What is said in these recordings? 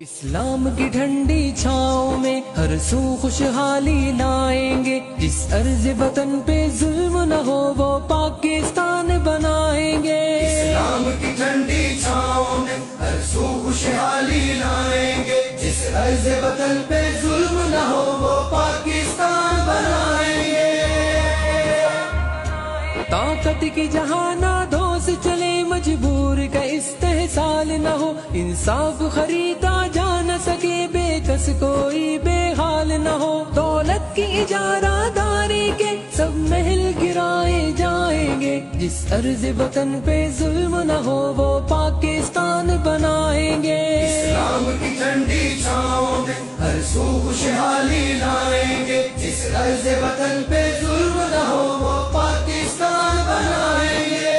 اسلام کی ٹھنڈی چھاؤں میں ہر سو خوشحالی لائیں گے، جس ارض وطن پہ ظلم نہ ہو وہ پاکستان بنائیں گے۔ اسلام کی ٹھنڈی چھاؤں میں ہر سو خوشحالی لائیں گے، جس ارض وطن پہ ظلم نہ ہو وہ پاکستان بنائیں گے۔ طاقت کی جہاں دھوس چلے، مجبور کا استحصال نہ ہو، انصاف خریدا جا نہ سکے، بے کس کوئی بے حال نہ ہو، دولت کی اجارہ داری کے سب محل گرائے جائیں گے، جس ارض وطن پہ ظلم نہ ہو وہ پاکستان بنائیں گے۔ اسلام کی ٹھنڈی چھاؤں میں ہر سو خوشحالی لائیں گے، جس ارض وطن پہ ظلم نہ ہو وہ پاکستان بنائیں گے۔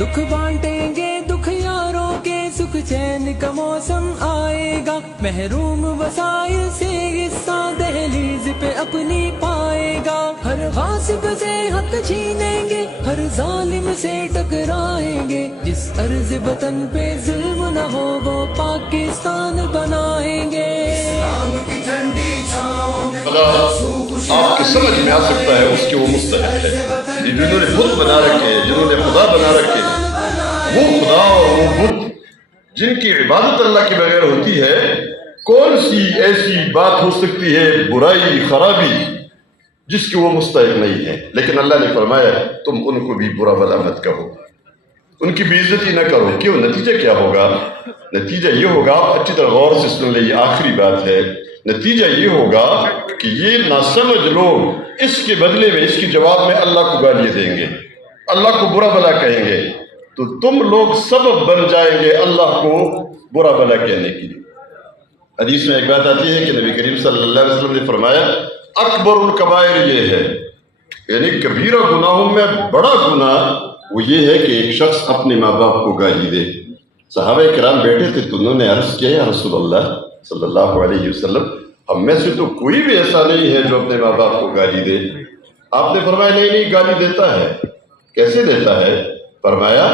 دکھ بانٹیں گے دکھ یاروں کے، سکھ چین کا موسم آئے گا، محروم وسائل سے حصہ دہلیز پہ اپنی پائے گا، ہر غاصب سے حق چھینیں گے، ہر ظالم سے ٹکرائیں گے، جس ارض وطن پہ ظلم نہ ہو وہ پاکستان بنائیں گے۔ اسلام کی ٹھنڈی چھاؤں میں آپ کے سمجھ میں آ سکتا ہے اس کے وہ مستحق ہے۔ جنہوں نے بت بنا رکھے، جنہوں نے خدا بنا رکھے، وہ خدا اور وہ بت جن کی عبادت اللہ کے بغیر ہوتی ہے، کون سی ایسی بات ہو سکتی ہے برائی خرابی جس کی وہ مستحق نہیں ہے؟ لیکن اللہ نے فرمایا تم ان کو بھی برا بھلا مت کہو، ان کی بے عزتی نہ کرو۔ کیوں؟ نتیجہ کیا ہوگا؟ نتیجہ یہ ہوگا، آپ اچھی طرح غور سے سن لیں، یہ آخری بات ہے، نتیجہ یہ ہوگا کہ یہ ناسمجھ لوگ اس کے بدلے میں، اس کے جواب میں اللہ کو گالیاں دیں گے، اللہ کو برا بھلا کہیں گے، تو تم لوگ سبب بن جائیں گے اللہ کو برا بھلا کہنے کے لیے۔ حدیث میں ایک بات آتی ہے کہ نبی کریم صلی اللہ علیہ وسلم نے فرمایا اکبر الکبائر یہ ہے، یعنی کبیرہ گناہوں میں بڑا گناہ وہ یہ ہے کہ ایک شخص اپنے ماں باپ کو گالی دے۔ صحابہ کرام بیٹھے تھے تو انہوں نے عرض کیا یا رسول اللہ صلی اللہ علیہ وسلم، ہم میں سے تو کوئی بھی ایسا نہیں ہے جو اپنے ماں باپ کو گالی دے۔ آپ نے فرمایا نہیں گالی دیتا ہے۔ کیسے دیتا ہے؟ فرمایا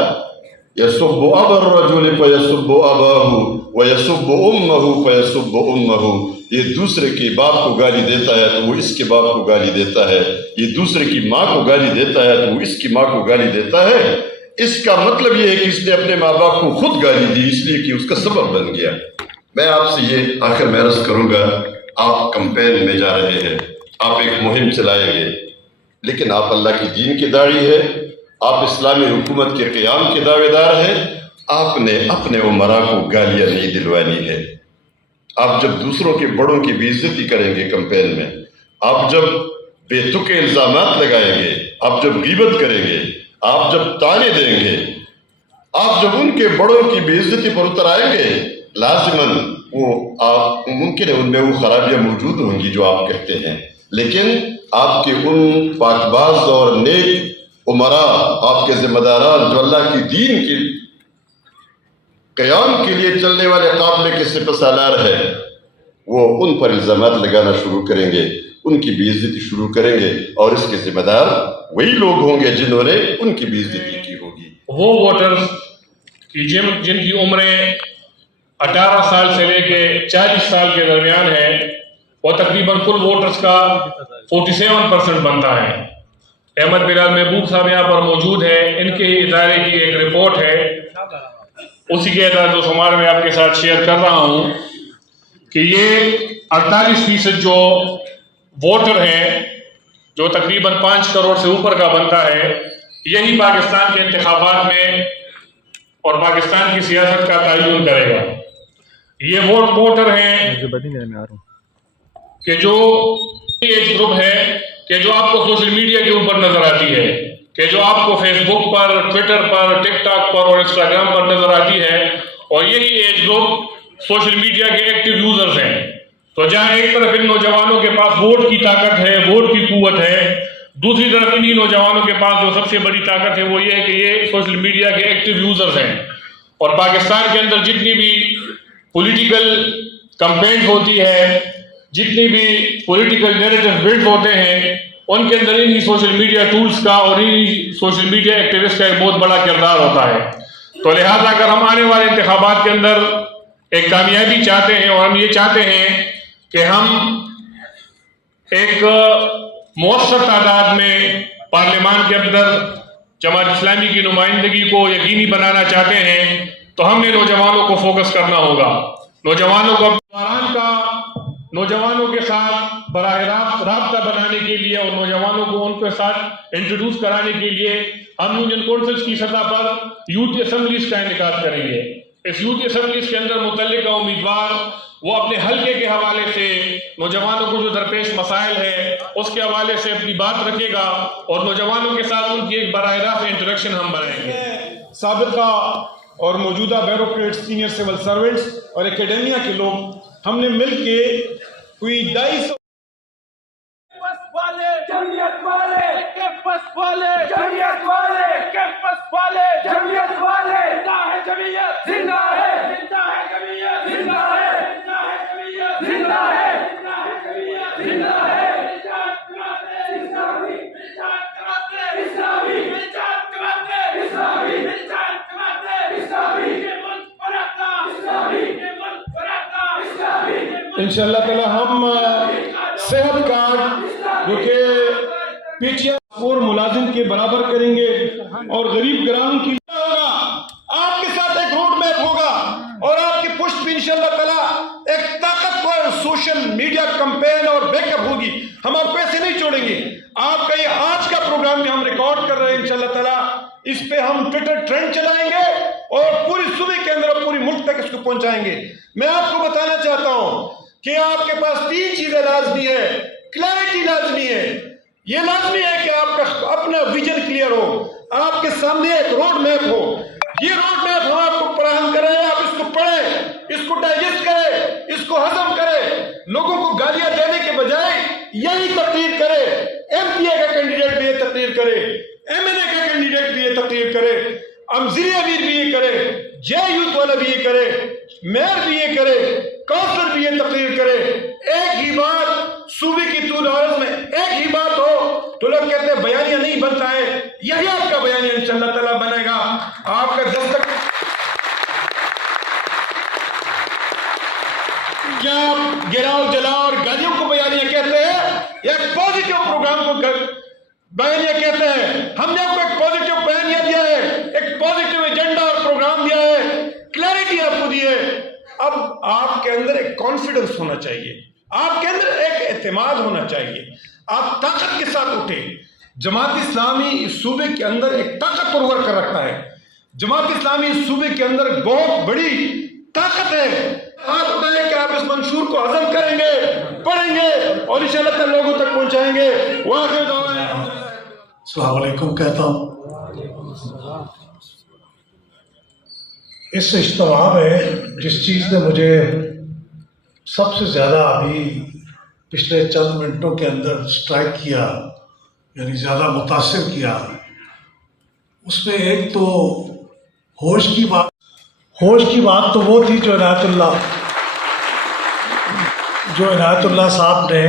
یسب ابا الرجل فیسب اباہ ویسب امہ فیسب امہ، یہ دوسرے کے باپ کو گالی دیتا ہے تو وہ اس کے باپ کو گالی دیتا ہے، یہ دوسرے کی ماں کو گالی دیتا ہے تو وہ اس کی ماں کو گالی دیتا ہے۔ اس کا مطلب یہ ہے کہ اس نے اپنے ماں باپ کو خود گالی دی، اس لیے کہ اس کا سبب بن گیا۔ میں آپ سے یہ آخر میں عرض کروں گا، آپ کمپین میں جا رہے ہیں، آپ ایک مہم چلائیں گے، لیکن آپ اللہ کی دین کے داعی ہیں، آپ اسلامی حکومت کے قیام کے دعوے دار ہیں، آپ نے اپنے عمراء کو گالیاں نہیں دلوانی ہے۔ آپ جب دوسروں کے بڑوں کی بے عزتی کریں گے کمپین میں، آپ جب بے تکے الزامات لگائیں گے، آپ جب غیبت کریں گے، آپ جب طعنے دیں گے، آپ جب ان کے بڑوں کی بے عزتی پر اتر آئیں گے، لازماً ممکن ہے ان میں وہ خرابیاں موجود ہوں گی جو آپ کہتے ہیں، لیکن آپ کے ان پاک باز اور نیک عمراء، آپ کے ذمہ داران جو اللہ کی دین کے قیام کے لیے چلنے والے قافلے کے سپہ سالار ہے، وہ ان پر الزامات لگانا شروع کریں گے، ان کی بے عزتی شروع کریں گے، اور اس کے ذمہ دار وہی لوگ ہوں گے جنہوں نے ان کی بے عزتی کی ہوگی۔ وہ ووٹرز جن کی عمریں 18 سال سے لے کے 40 سال کے درمیان ہے، وہ تقریباً کل ووٹرز کا 47% بنتا ہے۔ احمد بلال محبوب صاحب یہاں پر موجود ہے، ان کے ادارے کی ایک رپورٹ ہے، اسی کے اعداد و شمار میں آپ کے ساتھ شیئر کر رہا ہوں کہ یہ 48% جو ووٹر ہیں، جو تقریباً 5 کروڑ سے اوپر کا بنتا ہے، یہی پاکستان کے انتخابات میں اور پاکستان کی سیاست کا تعین کرے گا۔ یہ وہ ووٹر ہیں کہ جو ایج گروپ ہے کہ جو آپ کو سوشل میڈیا کے اوپر نظر آتی ہے، کہ جو آپ کو فیس بک پر، ٹویٹر پر، ٹک ٹاک پر اور انسٹاگرام پر نظر آتی ہے، اور یہی ایج گروپ سوشل میڈیا کے ایکٹیو یوزرز ہیں۔ تو جہاں ایک طرف ان نوجوانوں کے پاس ووٹ کی طاقت ہے، ووٹ کی قوت ہے، دوسری طرف انہی نوجوانوں کے پاس جو سب سے بڑی طاقت ہے وہ یہ ہے کہ یہ سوشل میڈیا کے ایکٹیو یوزرز ہیں، اور پاکستان کے اندر جتنی بھی پولیٹیکل کمپین ہوتی ہے، جتنی بھی پولیٹیکل نیریٹو بلڈ ہوتے ہیں، ان کے اندر انہی سوشل میڈیا ٹولز کا اور انہی سوشل میڈیا ایکٹیوسٹ کا ایک بہت بڑا کردار ہوتا ہے۔ تو لہٰذا اگر ہم آنے والے انتخابات کے اندر ایک کامیابی چاہتے ہیں اور ہم یہ چاہتے ہیں کہ ہم ایک مؤثر تعداد میں پارلیمان کے اندر جماعت اسلامی کی نمائندگی کو یقینی بنانا چاہتے ہیں تو ہم نے نوجوانوں کو فوکس کرنا ہوگا. نوجوانوں کو نوجوانوں کے ساتھ براہ راست رابطہ بنانے کے لیے اور نوجوانوں کو ان کے ساتھ انٹروڈیوس کرانے کے لیے ہم یونین کونسلز کی سطح پر یوتھ اسمبلیز کا انعقاد کریں گے. اس یوتھ اسمبلیز کے اندر متعلقہ امیدوار وہ اپنے حلقے کے حوالے سے نوجوانوں کو جو درپیش مسائل ہے اس کے حوالے سے اپنی بات رکھے گا اور نوجوانوں کے ساتھ ان کی ایک براہ راست انٹریکشن ہم بنائیں گے. سابقہ اور موجودہ بیوروکریٹس، سینئر سول سرونٹس اور اکیڈیمیا کے لوگ ہم نے مل کے کوئی 250 انشاءاللہ تعالی ہم صحت کارڈ جو کہ پی ٹی آئی اور ملازم کے برابر کریں گے اور غریب گرامین کی ہوگا. آپ کے ساتھ ایک روڈ میپ ہوگا اور آپ کی پشت بھی انشاءاللہ تعالی ایک طاقتور سوشل میڈیا کمپین اور بیک اپ ہوگی. ہم آپ پیسے نہیں چھوڑیں گے. آپ کا یہ آج کا پروگرام بھی ہم ریکارڈ کر رہے ہیں انشاءاللہ تعالی. اس پہ ہم ٹویٹر ٹرینڈ چلائیں گے اور پوری صوبے کے اندر پوری ملک تک اس کو پہنچائیں گے. میں آپ کو بتانا چاہتا ہوں کہ آپ کے پاس 3 چیزیں لازمی ہے. کلیئرٹی لازمی ہے. یہ لازمی ہے کہ آپ کا اپنا ویژن کلیئر ہو. آپ کے سامنے ایک روڈ میپ ہو. یہ روڈ میپ ہم آپ کو فراہم کریں. آپ اس کو پڑھیں, اس کو ڈائجسٹ کریں, اس کو ہضم کریں. لوگوں کو گالیاں دینے کے بجائے یہی تقریر کرے. ایم پی اے کا کینڈیڈیٹ بھی یہ تقریر کرے, ایم این اے کا کینڈیڈیٹ بھی یہ تقریر کرے, امزیری امیر بھی یہ کرے, جے یوتھ والا بھی یہ کرے, میئر بھی یہ کرے, کونسلر بھی یہ تقریر کرے. ایک ہی بات صوبے کی طول عرض میں ایک ہی بات ہو تو لوگ کہتے ہیں بیانیہ نہیں بنتا ہے. یہی آپ کا بیانیہ انشاءاللہ تعالیٰ بنے گا. آپ کا دستک کیا گراؤ جلاؤ اور گالیوں کو بیانیہ کہتے ہیں یا ایک پازیٹیو پروگرام کو بیانیہ کہتے ہیں. ہم نے آپ کو ایک پازیٹیو بیانیہ دیا ہے, ایک پازیٹیو ایجنڈا اور پروگرام دیا ہے, کلیئرٹی آپ کو دی ہے. اب آپ کے اندر ایک کانفیڈنس ہونا چاہیے, آپ کے اندر ایک اعتماد ہونا چاہیے. آپ طاقت کے ساتھ اٹھیں. جماعت اسلامی اس صوبے کے اندر ایک طاقت پرور کر رکھا ہے. جماعت اسلامی اس صوبے کے اندر بہت بڑی طاقت ہے. آپ بتائیں کہ آپ اس منشور کو ہضم کریں گے, پڑھیں گے اور انشاءاللہ تعالی لوگوں تک پہنچائیں گے. وآخر دعوانا السلام علیکم کہتا ہوں. اس اجتماع میں جس چیز نے مجھے سب سے زیادہ ابھی پچھلے چند منٹوں کے اندر اسٹرائک کیا, یعنی زیادہ متاثر کیا, اس میں ایک تو ہوش کی بات تو وہ تھی جو عنایت اللہ صاحب نے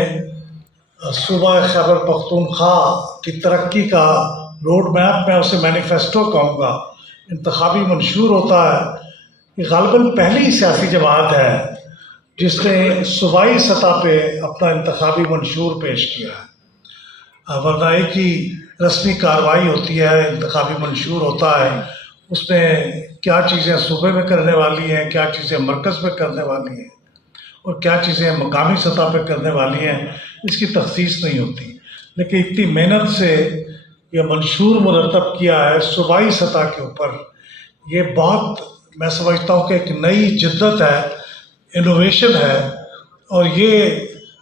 صوبہ خیبر پختونخوا کی ترقی کا روڈ میپ, میں اسے مینیفیسٹو کہوں گا, انتخابی منشور ہوتا ہے. یہ غالباً پہلی سیاسی جماعت ہے جس نے صوبائی سطح پہ اپنا انتخابی منشور پیش کیا ہے. ورنہ ایک ہی رسمی کارروائی ہوتی ہے, انتخابی منشور ہوتا ہے, اس میں کیا چیزیں صوبے میں کرنے والی ہیں, کیا چیزیں مرکز میں کرنے والی ہیں اور کیا چیزیں مقامی سطح پہ کرنے والی ہیں, اس کی تخصیص نہیں ہوتی. لیکن اتنی محنت سے یہ منشور مرتب کیا ہے صوبائی سطح کے اوپر, یہ بہت میں سمجھتا ہوں کہ ایک نئی جدت ہے, انوویشن ہے, اور یہ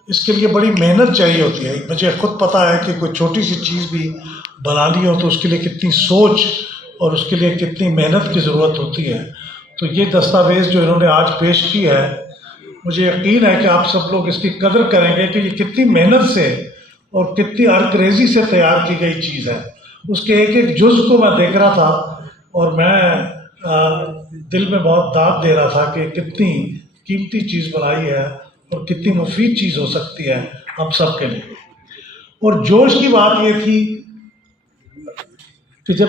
اس کے لیے بڑی محنت چاہیے ہوتی ہے. مجھے خود پتہ ہے کہ کوئی چھوٹی سی چیز بھی بنانی ہو تو اس کے لیے کتنی سوچ اور اس کے لیے کتنی محنت کی ضرورت ہوتی ہے. تو یہ دستاویز جو انہوں نے آج پیش کی ہے, مجھے یقین ہے کہ آپ سب لوگ اس کی قدر کریں گے کہ یہ کتنی محنت سے اور کتنی عرقریزی سے تیار کی گئی چیز ہے. اس کے ایک ایک جز کو میں دیکھ رہا تھا اور میں دل میں بہت داد دے رہا تھا کہ کتنی قیمتی چیز بنائی ہے اور کتنی مفید چیز ہو سکتی ہے ہم سب کے لیے. اور جوش کی بات یہ تھی کہ جب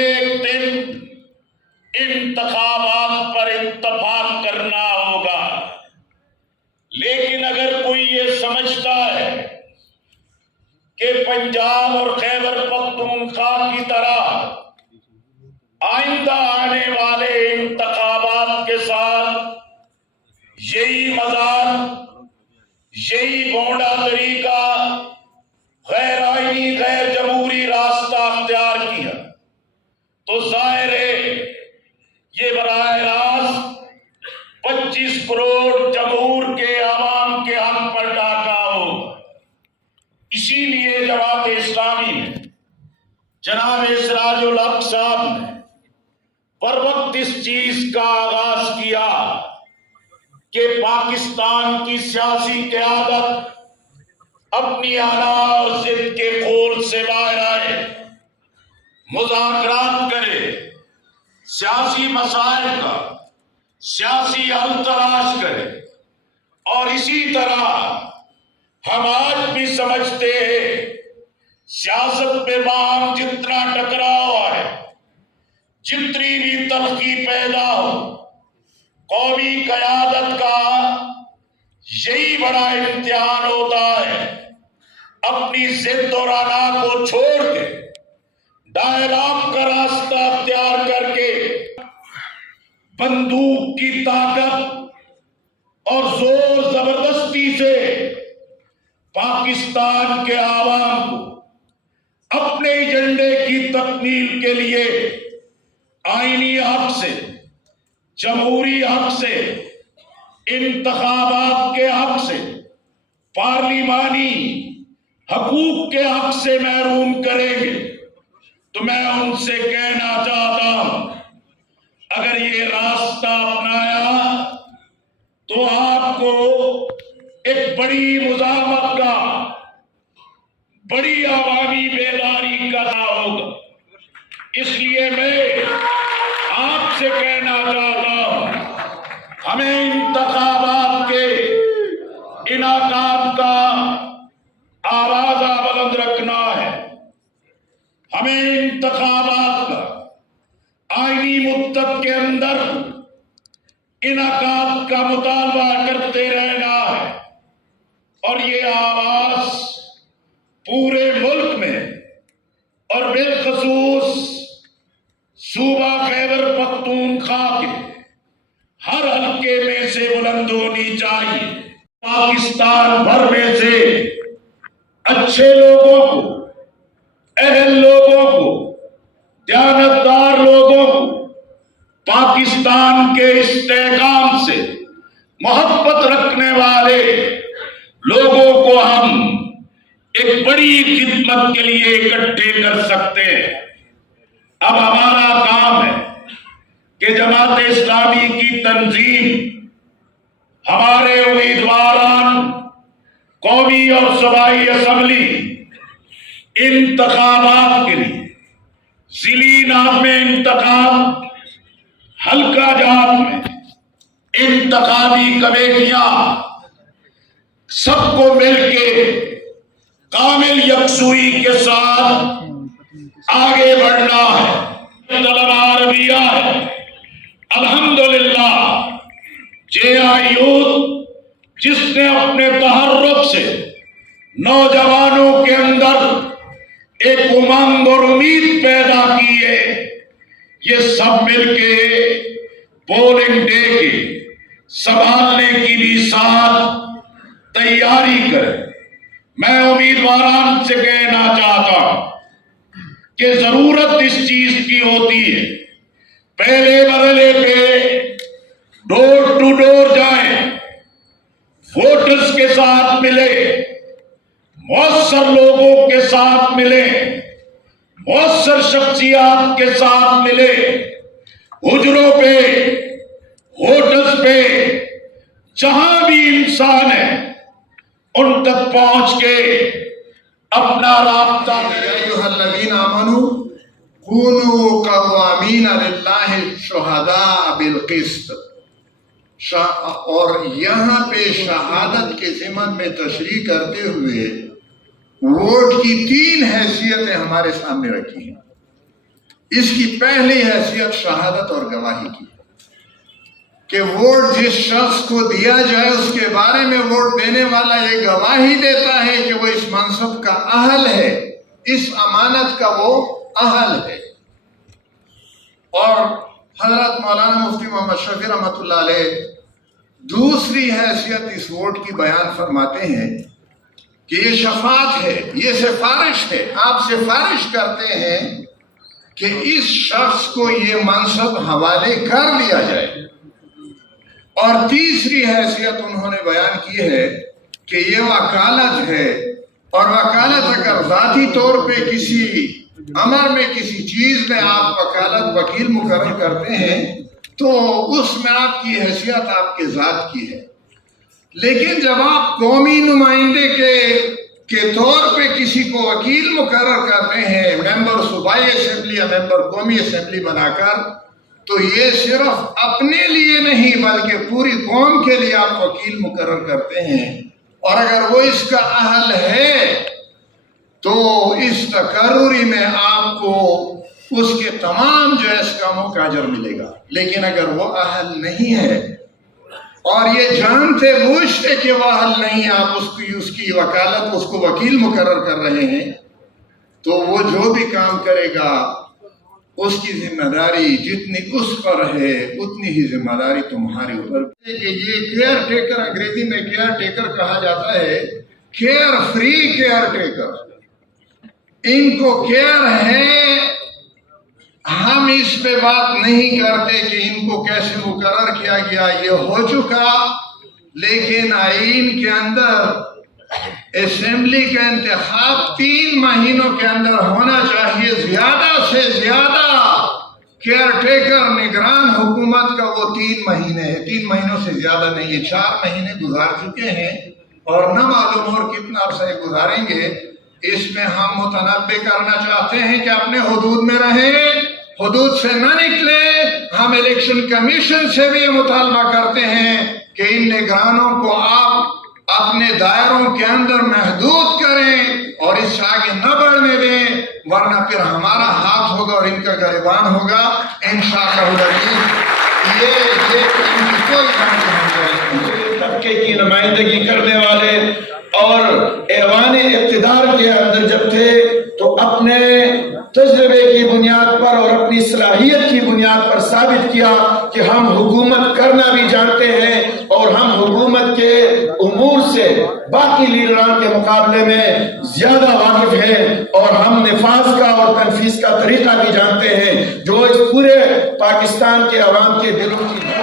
ایک دن انتخابات پر اتفاق کرنا ہوگا، لیکن اگر کوئی یہ سمجھتا ہے کہ پنجاب اور خیبر پختونخوا کی طرح آئندہ آنے والے انتخابات کے ساتھ یہی مذاق، یہی بونڈا طریقہ، غیر آئینی غیر جمہوری راستہ اختیار کیا تو ظاہر ہے یہ براہ راست 25 کروڑ جمہور کے عوام کے حق پر ڈاکہ ہوگا۔ اسی لیے جماعت اسلامی نے جناب سراج الحق صاحب نے پر وقت اس چیز کا آغاز کیا کہ پاکستان کی سیاسی قیادت اپنی آنا اور ضد کے خول سے باہر آئے، مذاکرات کرے، سیاسی مسائل کا سیاسی حل تلاش کرے، اور اسی طرح ہم آج بھی سمجھتے ہیں سیاست میں باہم جتنا ٹکراؤ ہے، جتنی بھی تلخی پیدا ہو، قومی قیادت کا یہی بڑا امتحان ہوتا ہے اپنی ضد اور آنا کو چھوڑ کے ڈائلاگ کا راستہ اختیار کر کے بندوق کی طاقت اور زور زبردستی سے پاکستان کے عوام کو اپنے ایجنڈے کی تکمیل کے لیے آئینی حق سے، جمہوری حق سے، انتخابات کے حق سے، پارلیمانی حقوق کے حق سے محروم کریں گے، تو میں ان سے کہنا چاہتا ہوں اگر یہ راستہ اپنایا تو آپ کو ایک بڑی مزاحمت کا، بڑی عوامی بیداری کا ہوگا۔ اس لیے میں آپ سے کہنا چاہتا ہوں ہمیں انتخابات کے انعقاد کا آوازہ بلند رکھنا ہے، ہمیں انتخابات کا آئینی مدت کے اندر انعقاد کا مطالبہ کرتے رہنا ہے، اور یہ آواز پورے ملک میں اور بالخصوص صوبہ خیبر پختونخوا کے ہر حلقے میں سے بلند ہونی چاہیے۔ پاکستان بھر میں سے اچھے لوگوں کو، اہل لوگوں کو، دیانتدار لوگوں کو، پاکستان کے استحکام سے محبت رکھنے والے لوگوں کو ہم ایک بڑی خدمت کے لیے اکٹھے کر سکتے ہیں۔ اب ہمارا کام ہے کہ جماعت اسلامی کی تنظیم، ہمارے امیدواران قومی اور صوبائی اسمبلی انتخابات کے لیے، ضلعی نام میں انتخاب، حلقہ جات میں انتخابی کمیٹیاں، سب کو مل کے کامل یکسوئی کے ساتھ آگے بڑھنا ہے۔ طلبہ عربیہ ہے، الحمدللہ JIU جس نے اپنے تحرک سے نوجوانوں کے اندر ایک امنگ اور امید پیدا کی ہے، یہ سب مل کے پولنگ ڈے کے سنبھالنے کی بھی ساتھ تیاری کرے۔ میں امیدواران سے کہنا چاہتا ہوں کہ ضرورت اس چیز کی ہوتی ہے پہلے مرحلے پہ ڈور ٹو ڈور جائیں، ووٹرز کے ساتھ ملے، مؤثر لوگوں کے ساتھ ملے، مؤثر شخصیات کے ساتھ ملے، حجروں پہ، ہوٹلز پہ، جہاں بھی انسان ہے ان تک پہنچ کے اپنا رابطہ یا ایھا الذین آمنوا کونوا قوامین للہ شہداء بالقسط، اور یہاں پہ شہادت کے ضمن میں تشریح کرتے ہوئے ووٹ کی 3 حیثیتیں ہمارے سامنے رکھی ہیں۔ اس کی پہلی حیثیت شہادت اور گواہی کی کہ ووٹ جس شخص کو دیا جائے اس کے بارے میں ووٹ دینے والا یہ گواہی دیتا ہے کہ وہ اس منصب کا اہل ہے، اس امانت کا وہ اہل ہے۔ اور حضرت مولانا مفتی محمد شفیع رحمۃ اللہ علیہ دوسری حیثیت اس ووٹ کی بیان فرماتے ہیں کہ یہ شفاعت ہے، یہ سفارش ہے، آپ سفارش کرتے ہیں کہ اس شخص کو یہ منصب حوالے کر دیا جائے۔ اور تیسری حیثیت انہوں نے بیان کی ہے کہ یہ وکالت ہے، اور وکالت اگر ذاتی طور پہ کسی امر میں کسی چیز میں آپ وکالت وکیل مقرر کرتے ہیں تو اس میں آپ کی حیثیت آپ کے ذات کی ہے، لیکن جب آپ قومی نمائندے کے طور پہ کسی کو وکیل مقرر کرتے ہیں، ممبر صوبائی اسمبلی یا ممبر قومی اسمبلی بنا کر، تو یہ صرف اپنے لیے نہیں بلکہ پوری قوم کے لیے آپ وکیل مقرر کرتے ہیں، اور اگر وہ اس کا اہل ہے تو اس تقرری میں آپ کو اس کے تمام جائز کاموں کا اجر ملے گا۔ لیکن اگر وہ اہل نہیں ہے اور یہ جانتے بوجھتے کہ وہ اہل نہیں، آپ اس کی وکالت، اس کو وکیل مقرر کر رہے ہیں، تو وہ جو بھی کام کرے گا اس کی ذمہ داری جتنی اس پر ہے اتنی ہی ذمہ داری تمہارے اوپر۔ یہ کیئر ٹیکر، انگریزی میں کیئر ٹیکر کہا جاتا ہے، کیئر فری کیئر ٹیکر۔ ان کو کیئر ہے، ہم اس پہ بات نہیں کرتے کہ ان کو کیسے مقرر کیا گیا، یہ ہو چکا، لیکن آئین کے اندر اسمبلی کا انتخاب 3 مہینوں کے اندر ہونا چاہیے، زیادہ سے زیادہ کیئر ٹیکر نگران حکومت کا وہ 3 مہینے ہے، 3 مہینوں سے زیادہ نہیں ہے۔ 4 مہینے گزار چکے ہیں اور نہ معلوم اور کتنا عرصہ گزاریں گے۔ اس میں ہم متنبع کرنا چاہتے ہیں کہ اپنے حدود میں رہیں، حدود سے نہ نکلے۔ ہم الیکشن کمیشن سے بھی یہ مطالبہ کرتے ہیں کہ ان نگرانوں کو آپ اپنے دائروں کے اندر محدود کریں اور اس سے آگے نہ بڑھنے دیں، ورنہ پھر ہمارا ہاتھ ہوگا اور ان کا گریبان ہوگا انشاءاللہ العزیز۔ یہ ان کی کوئی طبقے کی نمائندگی کرنے والے اور ایوان اقتدار کے اندر جب تھے تو اپنے تجربے کی بنیاد پر اور اپنی صلاحیت کی بنیاد پر ثابت کیا کہ ہم حکومت کرنا بھی جانتے ہیں اور ہم حکومت کے امور سے باقی لیڈران کے مقابلے میں زیادہ واقف ہیں، اور ہم نفاذ کا اور تنفیذ کا طریقہ بھی جانتے ہیں جو اس پورے پاکستان کے عوام کے دلوں کی ہے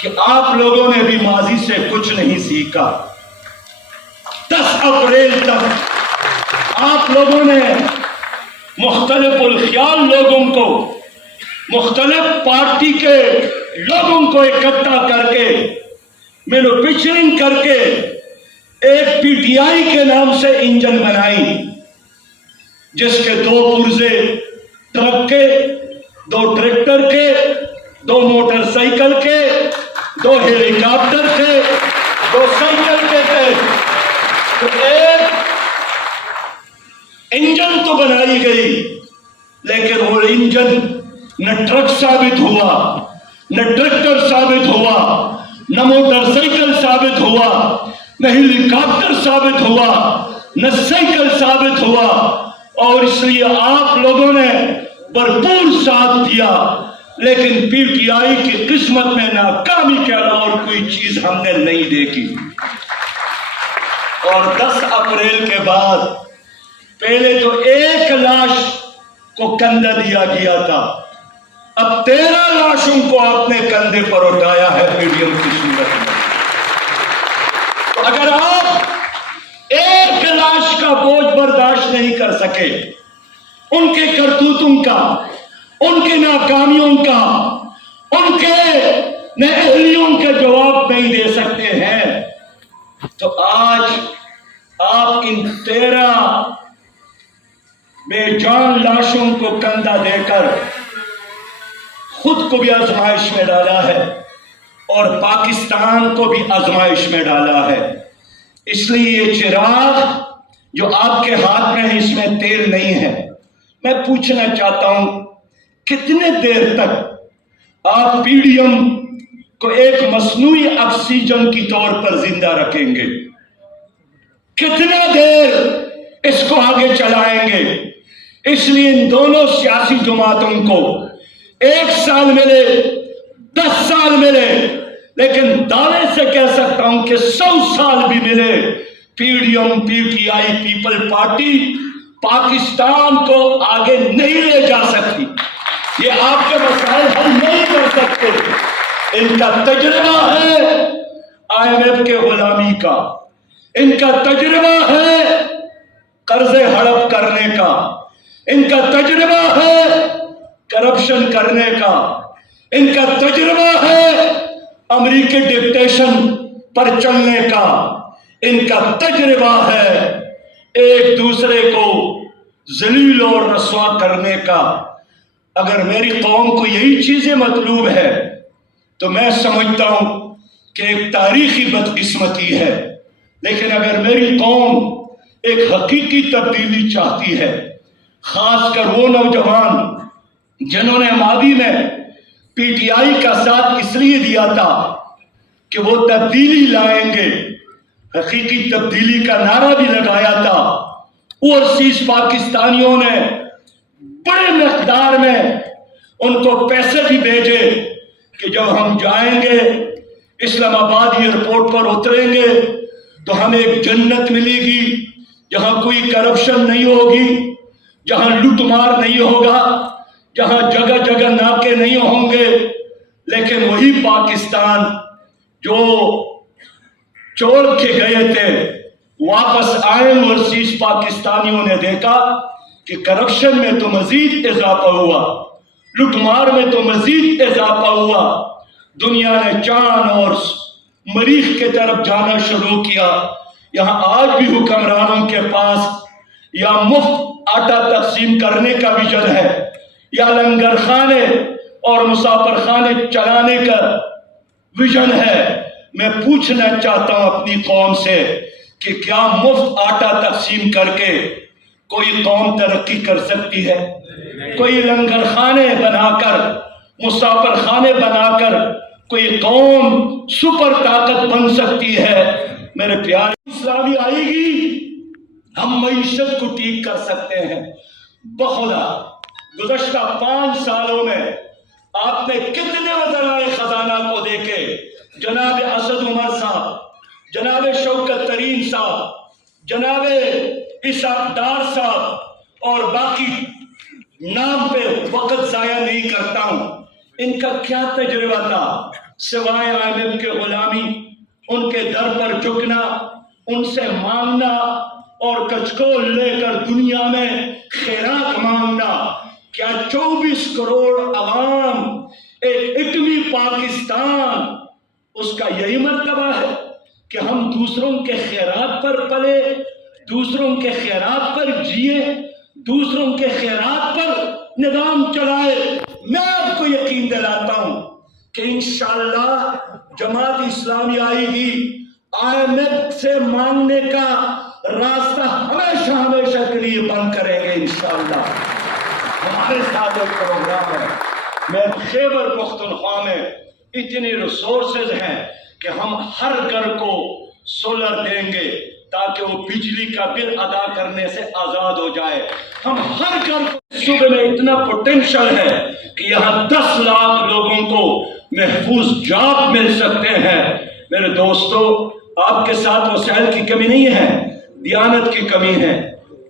کہ آپ لوگوں نے بھی ماضی سے کچھ نہیں سیکھا۔ 10 اپریل تک آپ لوگوں نے مختلف الخیال لوگوں کو، مختلف پارٹی کے لوگوں کو اکٹھا کر کے، مینوفیکچرنگ کر کے ایک پی ٹی آئی کے نام سے انجن بنائی، جس کے 2 پرزے ٹرک کے، 2 ٹریکٹر کے، 2 موٹر سائیکل کے، 2 ہیلی کاپٹر کے، 2 سائیکل کے تھے۔ تو ایک انجن تو بنائی گئی، لیکن وہ انجن نہ ٹرک ثابت ہوا، نہ ٹریکٹر ثابت ہوا، نہ موٹر سائیکل ثابت ہوا، نہ ہیلی کاپٹر ثابت ہوا، نہ سائیکل ثابت ہوا، اور اس لیے آپ لوگوں نے بھرپور ساتھ دیا، لیکن پی ٹی آئی کی قسمت میں ناکامی کے علاوہ اور کوئی چیز ہم نے نہیں دیکھی۔ اور 10 اپریل کے بعد پہلے تو 1 لاش کو کندھا دیا گیا تھا، اب 13 لاشوں کو آپ نے کندھے پر اٹھایا ہے PDM کی صورت میں۔ تو اگر آپ 1 لاش کا بوجھ برداشت نہیں کر سکے، ان کے کرتوتوں کا، ان کی ناکامیوں کا، ان کے نااہلیوں کے جواب نہیں دے سکتے ہیں، تو آج آپ ان 13 بے جان لاشوں کو کندھا دے کر خود کو بھی آزمائش میں ڈالا ہے اور پاکستان کو بھی آزمائش میں ڈالا ہے۔ اس لیے یہ چراغ جو آپ کے ہاتھ میں ہے، اس میں تیل نہیں ہے۔ میں پوچھنا چاہتا ہوں کتنے دیر تک آپ PDM کو ایک مصنوعی آکسیجن کی طور پر زندہ رکھیں گے؟ کتنا دیر اس کو آگے چلائیں گے؟ اس لیے ان دونوں سیاسی جماعتوں کو 1 سال ملے، 10 سال ملے، لیکن دعوے سے کہہ سکتا ہوں کہ 100 سال بھی ملے، PDM PTI people party Pakistan کو آگے نہیں لے جا سکتی۔ یہ آپ کے مسائل حل نہیں کر سکتے۔ ان کا تجربہ ہے IMF کے غلامی کا، ان کا تجربہ ہے قرضے ہڑپ کرنے کا، ان کا تجربہ ہے کرپشن کرنے کا، ان کا تجربہ ہے امریکی ڈکٹیشن پر چلنے کا، ان کا تجربہ ہے ایک دوسرے کو ذلیل اور رسوا کرنے کا۔ اگر میری قوم کو یہی چیزیں مطلوب ہے تو میں سمجھتا ہوں کہ ایک تاریخی بدقسمتی ہے، لیکن اگر میری قوم ایک حقیقی تبدیلی چاہتی ہے، خاص کر وہ نوجوان جنہوں نے ماضی میں PTI کا ساتھ اس لیے دیا تھا کہ وہ تبدیلی لائیں گے، حقیقی تبدیلی کا نعرہ بھی لگایا تھا، اوورسیز پاکستانیوں نے بڑے مقدار میں ان کو پیسے بھی بھیجے کہ جب ہم جائیں گے اسلام آباد ایئرپورٹ پر اتریں گے تو ہمیں ایک جنت ملے گی جہاں کوئی کرپشن نہیں ہوگی، جہاں لوٹ مار نہیں ہوگا، جہاں جگہ جگہ ناکے نہیں ہوں گے۔ لیکن وہی پاکستان جو چھوڑ کے گئے تھے واپس آئے اوورسیز پاکستانیوں نے دیکھا کہ کرپشن میں تو مزید اضافہ ہوا، لوٹ مار میں تو مزید اضافہ ہوا، دنیا نے چاند اور مریخ کے طرف جانا شروع کیا۔ یہاں آج بھی حکمرانوں کے پاس یا مفت آٹا تقسیم کرنے کا ویژن ہے یا لنگر خانے اور مسافر خانے چلانے کا ویژن ہے۔ میں پوچھنا چاہتا ہوں اپنی قوم سے کہ کیا مفت آٹا تقسیم کر کے کوئی قوم ترقی کر سکتی ہے؟ کوئی لنگر خانے بنا کر، مسافر خانے بنا کر کوئی قوم سپر طاقت بن سکتی ہے؟ میرے پیارے، اسلامی آئے گی ہم معیشت کو ٹھیک کر سکتے ہیں۔ بخدا گزشتہ 5 سالوں میں آپ نے کتنے وزرائے خزانہ کو دیکھے، جناب اسد عمر صاحب، جناب شوکت ترین صاحب، جناب اسحاق ڈار صاحب اور باقی نام پہ وقت ضائع نہیں کرتا ہوں۔ ان کا کیا تجربہ تھا سوائے IMF کے غلامی؟ ان کے در پر جھکنا، ان سے مانگنا اور کچکول لے کر دنیا میں خیرات مانگنا۔ کیا 24 کروڑ عوام ایک ایٹمی پاکستان، اس کا یہی مرتبہ ہے کہ ہم دوسروں کے خیرات پر پلے، دوسروں کے خیرات پر جیے، دوسروں کے خیرات پر نظام چلائے؟ میں آپ کو یقین دلاتا ہوں کہ انشاءاللہ جماعت اسلامی آئے گی IMF سے مانگنے کا راستہ ہمیشہ ہمیشہ کے لیے بند کریں گے انشاءاللہ۔ ہمارے ساتھ ایک پروگرام ہے، میں خیبر پختونخوا میں اتنی ریسورسز ہیں کہ ہم ہر گھر کو سولر دیں گے تاکہ وہ بجلی کا بل ادا کرنے سے آزاد ہو جائے۔ ہم ہر گھر کو، صوبے میں اتنا پوٹینشل ہے کہ یہاں 10 لاکھ لوگوں کو محفوظ جاب مل سکتے ہیں۔ میرے دوستو، آپ کے ساتھ وسائل کی کمی نہیں ہے، دیانت کی کمی ہے،